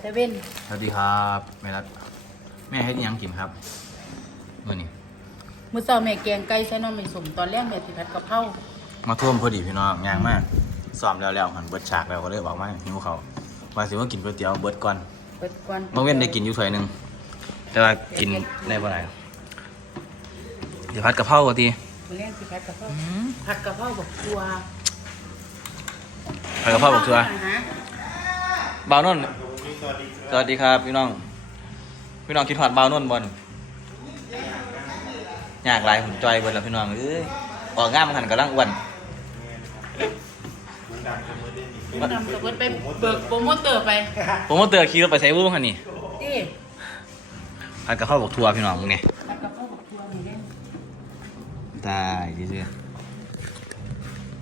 เซเว่นสวัสดีครับแม่รักแม่ให้อิหยังกินครับมื่อนี้มื้อเช้าแม่แกงไก่ใส่น้ำมันสมตอนแรกแม่สิผัดกะเพรามาท่วมพอดีพี่น้องยางมากซ้อมแล้วแล้วหันเบิดฉากแล้วก็เลยบอกว่าหิวเขาวว่าสิว่ากินก๋วยเตี๋ยวเบิดก่อนเปิดก่อนบางเว้นได้กินอยู่ถ้วยหนึงแต่ว่ากินได้บ่ไหนเดี๋ยวพัดกะเพราก็ทีมื้อแรกสิผัดกะเพราผัดกะเพราบักตัวพัดกะเพราบอกชัวฮะบ่าวนนท์ สวัสดีครับพี่น้อง พี่น้องคิดฮอดบ่าวนนท์บ่นยากหลายหุ่นจอยเบิดแล้วพี่น้องเอ้ยออกงานมันหันกำลังอ้วนนำตะเบิดไปเบิกโปรโมเตอร์ไปผมว่าเตือนขี่รถไปใช้วุ้งคันนี้นี่พัดกะเพราบอกทัวร์พี่น้องมึงเนี่ยผัดกะเพราบักตัวนี่เด้ได้ดีจ้ะ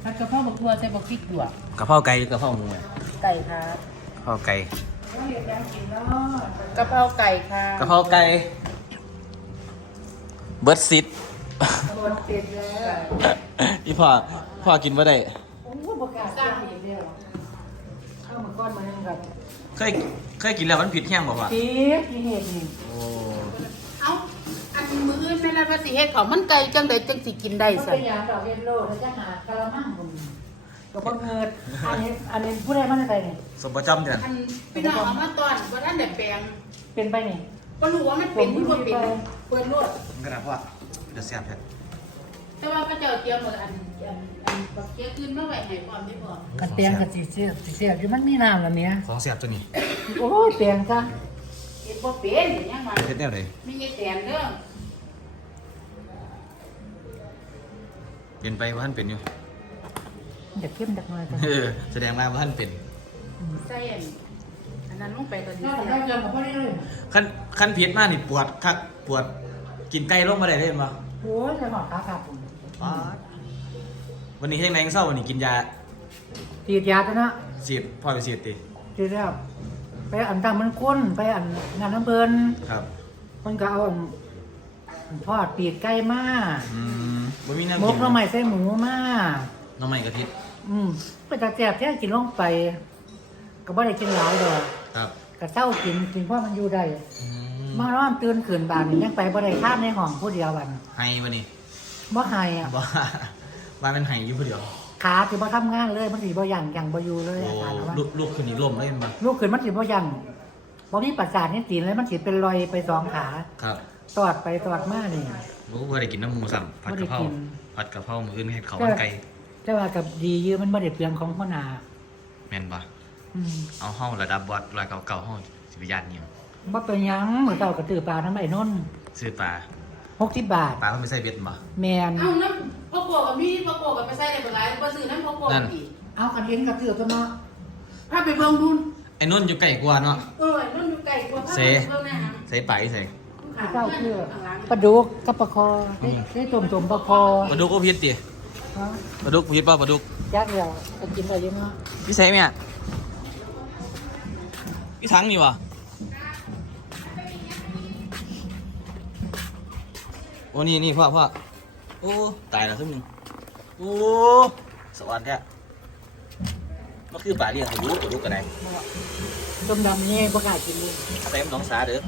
ผัดกะเพราบักตัวใส่บักพริกหยวกกะเพราไก่หรือกะเพราหมูอะไก่ครับกะเพราไก่ กะเพราไก่ค่ะกะเพราไก่ เบิร์ดซิดรสเสร็จแล้วพี่พ่อพ่อกินมาได้โอ้บ่กล้าสร้างอีกแล้วข้าวมันก้อนมานึงกับเคยเคยกินแล้วมันผิดแห้งบอกว่าเจ๊ที่เห็ดนี่โอ้เอ้าอันมืออื่นแม่นว่าสิเฮ็ดเขาวมันไก่จังไดจังสิกินได้ก็ซะเป็นยาดอกเยลโล่แล้วจะหากะละมังผม ก็บ่เงิดอันนี้อันนี้ผู้ใดมันอะไรนี่สมประจำจันอันพี่น้องเอามาตอนบ่ทันได้แปลงเป็นไปนี่บ่รู้ว่ามันเป็นหรือบ่เป็นเปิดโลดมันกระดาษพ่อเดี๋ยวแซ่บแท้แต่ว่าพระเจ้าเตรียมหมดอันอันอันบักเกี้ยขึ้นมาไว้ให้พร้อมได้บ่กันเตียงกับสีเสียบสีเสียบอยู่มันมีน้ำละเนี้ยของแซ่บตัวนี้โอ้ยเตียงจ้ะเฮ็ดบ่เป็นเฮ็ดหยังมาเฮ็ดแนวใดมีเฮ็ดแตนเด้อเปลี่ยนไปว่าท่านเป็นอยู่ อย่าเข้มดักหน่อยจ้ะเออแสดงว่าว่าท่านเป็นใส่อันอันนั้นลงไปตอนนี้น่าจะได้เจอหมดพอดีเลยขั้นขั้นผิดมากนี่ปวดคักปวดกินไก่ลงมาได้เลยมั้ยโอ้ยจะหมอขาขาดผมวันนี้ให้แมงเศร้าวันนี้กินยาตีดยาจ้ะนะฉีดพ่อไปฉีดติตีแล้วไปอันตั้งมันก้นไปอันงานน้ำเบินครับมันก็เอาอันทอดปีกไก่มาอืมบ่มีน้ำมกิกหน้ำใหม่ใส่หมูมา น้ำใหม่กะทิอืมไปตาแจบแท้กินลงไปก็บ่ได้กินหลายดอกครับก็เศร้ากินกินเพราะมันอยู่ได้อืมมานอนตื่นขืนบานนี่ยังไปบ่ได้ข้ามในห้องผู้เดียวบันไห้วันนี้บ่หายอะบ่ว่ามันไห้อยู่ผู้เดียวขาสิบ่ทำงานเลยมันสิบ่ยันยังบ่อยู่เลยโอ้อาการว่าลูกลูกคืนนี้ล่มเลยมั้ยลูกขึ้นมันสิบ่ยันบ่มีประสาทนี่ตีนเลยมันสิเป็นรอยไปสองขาครับตอดไปตอดมานี่รู้ว่าได้กินน้ำหมูสัมผัดกะเพราบ่ได้กิน ผัดกะเพรามืออื่นเฮ็ดเขาวมันไก่ แต่ว่ากับดีอยู่มันบ่ได้เปลืองของพ่อนาแม่นบ่อืมเอาห้องระดับบอดรายเก่าๆห้องสิบยานเนี่ยงบ่เป็นหยังมื้อเช้าก็ตื้อปลาน้ำไอ้นนท์ซื้อปลา60บาท ปลาเขาไม่ใส่เบ็ดบ่แม่นเอ้าน้ำพ่อโกกับมีพ่อโกกับไปใส่ได้บ่หลายบ่ซื้อน้ำพ่อโกนั่นอีกเอาคันเห็นก็ตื้อตัวเนาะพาไปเบิ่งดูนไอ้นุ่นอยู่ไก่กว่าเนาะเออนั่นอยู่ไกลกว่าพาเซไปเบิ่งนะฮะใส่ปลาอีใส่เจ้าคือข้างหลังปลาดุกกับปลาคอได้ได้ต้มต้มปลาคอปลาดุกก็พิษติฮะ ปลาดุกพิษป่ะปลาดุกยักษ์เดียวก็กินได้เยอะมากพี่ใส่ไหมอะพี่ทั้งนี่วะโอ้นี่นี่พ่อพ่อโอ้ตายแล้วซึ่งนึงโอ้สวัสดีมันคือปลาเลี้ยงปลาดุกปลาดุกกันไหนต้มดำนี่บ่กล้ากินเลยเต็มน้องสาเด้อ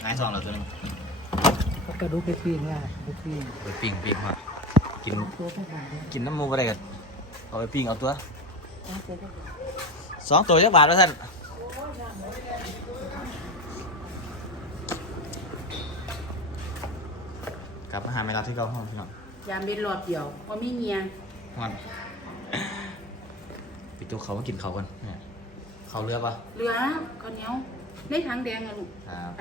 ไงายซองเราตัวหนึงก็กระดูกไปปีนว่าไปปีนไปปิ้งปิ้งพ่อ กินตัวเท่าไหร่เนี่ยกินน้ำมูกอะไรกันเอาไปปิ้งเอาตัวเอาตัวเท่าไหร่สองตัวยักบาทแล้วท่านกลับมาหาไม่รับที่เก่าห้องพี่น้องยามเป็นรอบเดียวบ่มีเมียห้องไปตัวเขามากินเขากันเนี่ยเขาเรือปะเหลือข้าวเหนียวในถังแดงอะลูกครับ ไป